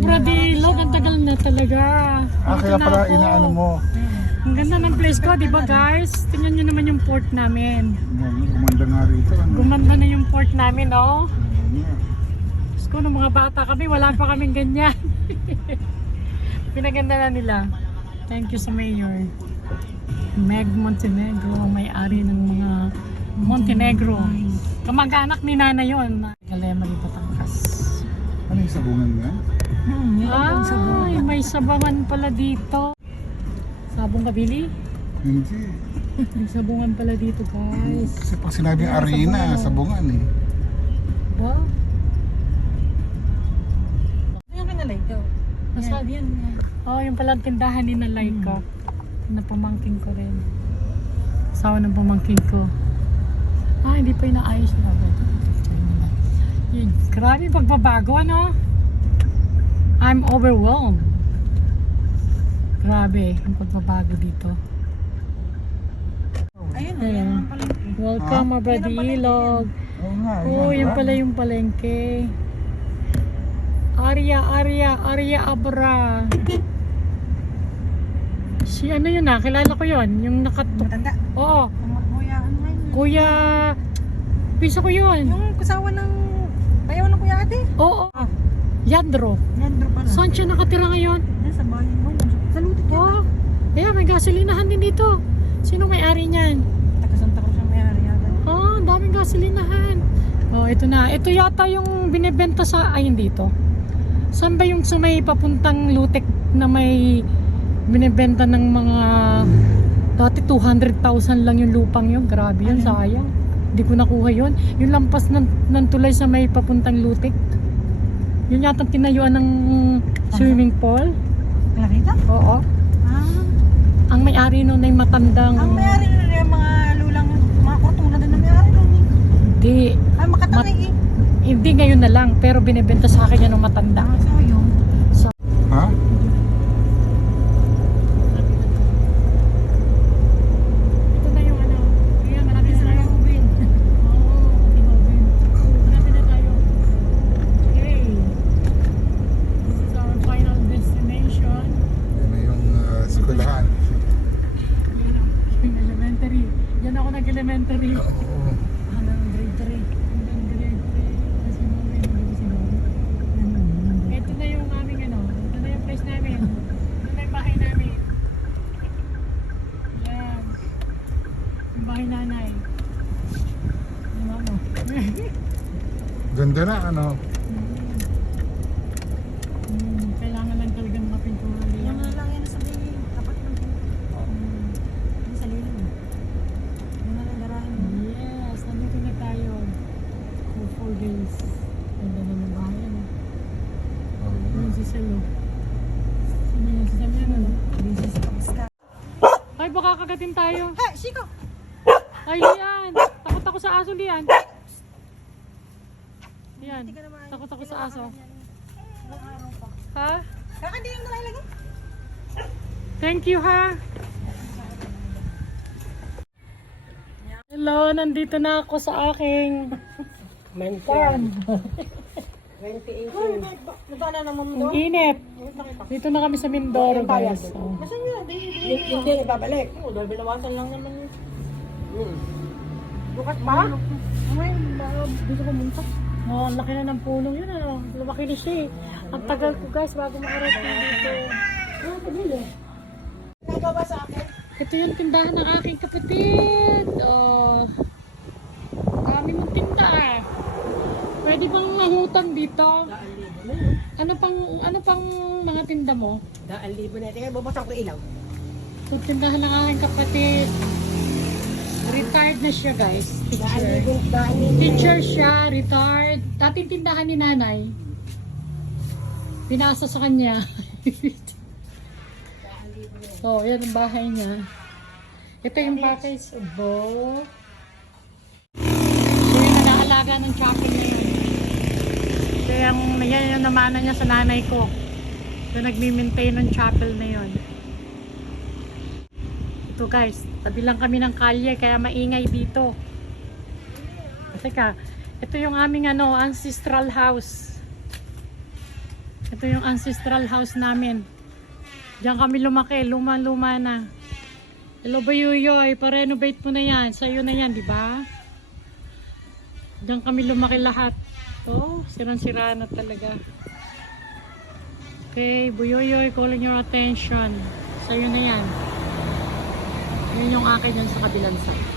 Bradilog, ang tagal na talaga. Kaya pala inaano mo. Ang ganda ng place ko, di ba guys? Tingnan nyo naman yung port namin. Gumanda nga rito. Gumanda na yung port namin, oh. Diyos ko, nung mga bata kami, wala pa kaming ganyan. Pinaganda na nila. Thank you sa mayor. Meg Montenegro, ang may-ari ng mga Montenegro. Kamag-anak ni Nana yun. Galema ni Batangas. Ano yung sabungan nga? Ay, may sabangan pala dito. Sabong kabili? Hindi. May sabungan pala dito, guys. Kasi pag sinabing arena, sabungan eh. Ba? Yung kinalay ko. Masabi yan. Oh, yung palang tindahan ni Laika. Na pamangking ko rin. Asawa ng pamangking ko. Hindi pa inaayos na ba? Yun. Grabe pagbabago, ano? I'm overwhelmed. Grabe yung pagbabago dito. Ayun, Ayan. yan ang palengke. Welcome, Bradilog. Oo nga. Oh, yun pala yung palengke. Arya Abra. Si ano yun kilala ko yun. Yung nakatok. Matanda. Oo, Kuya, ano nga yun? Kuya. Pisa ko yun. Yung kasawa ng bayaw ng kuya ate. Oo. Yandro. Nandro pala. Saan siya nakatira ngayon? Nasa bayan mo. Sa lutik yata. Oo. May gasolinahan din dito. Sino may-ari niyan? Taga Santa Cruz ang may-ari yata. Ang daming gasolinahan. Oh, ito na. Ito yata yung binebenta sa ayun dito. Saan ba yung sumay papuntang Lutek na may binebenta ng mga dati 200,000 lang yung lupang yun. Grabe yun, sayang. Hindi ko nakuha yun. Yung lampas ng tulay sa may papuntang Lutek. Yun yata tinayuan ng swimming pool. Clarita? Oo. Ang may-ari nun ay matandang... Ang may-ari nun yung mga lulang, mga kurtuna din na may-ari nun eh. Hindi. Ay, makatangig eh. Hindi ngayon na lang, pero binebenta sa akin yan ng matanda. So yun. Ha? Ito na yung ano. Kaya malapit na tayo. Malapit na tayo. Okay. This is our final destination. Yan na yung eskwelahan. Yung elementary. Yan ako nag-elementary. Oo. Hanggang grade 3. Hanggang grade 3. Kasi mami, hindi si mami. Ito na yung aming ano. Ito na yung place namin. Ito na yung bahay namin. Yan. Yung bahay nanay. Yung mama. Ganda na ano. Kailangan lang talagang mapintura Yan nila. na lang yan sa may tapat ng Yan sa lilim. Yan na lang garahin mo. Yes, nandito na tayo. For 4 days. Ganda na ng bahay. Ano? Yung si Salo. Sino yung si Salo? Ano? Busy sa pagska. Ay, baka kagatin tayo. Hey, Chico! Ay, Lian! Takot ako sa aso, Lian. Lian, takot ako sa aso. Ha? Kakandi yung nalalagay? Thank you, ha? Hello, nandito na ako sa aking farm. 2018. Nagana naman Ang init. Dito na kami sa Mindoro, guys. Masan yun? Hindi, babalik. Oo, dahil binawasan lang naman yun. Bukas pa? Ay, dito ko munta. Oh, ang laki na ng pulong yun, ano? Lumaki na siya eh. Ang tagal ko, guys, bago makarating dito. Nagawa sa akin? Ito yung tindahan ng aking kapatid. Oh, dami mong tinda ah. Pwede bang mangutang dito? Ano pang mga tinda mo? 2,000 na. Tingnan, babasang ko ilaw. Ito tindahan ng aking kapatid. Retired na siya, guys. Teacher. Teacher siya, retired. Dating tindahan ni nanay. Pinasa sa kanya. Oh, yan ang bahay niya. Ito yung bahay sa Bo. So yung nag-aalaga ng chapel na yun. Ito yan yung namana niya sa nanay ko. Ito nagmi-maintain ng chapel na yun. Ito guys, tabi lang kami ng kalye kaya maingay dito. Teka, ito yung aming ancestral house. Ito yung ancestral house namin. Diyan kami lumaki, luma-luma na. Hello Bayuyoy, pa-renovate mo na yan. Sa'yo na yan, di ba? Diyan kami lumaki lahat. Oh, sirang-sira na talaga. Okay, Buyoyoy, calling your attention. Sa'yo na yan. Yun yung akin yan sa kabilang side.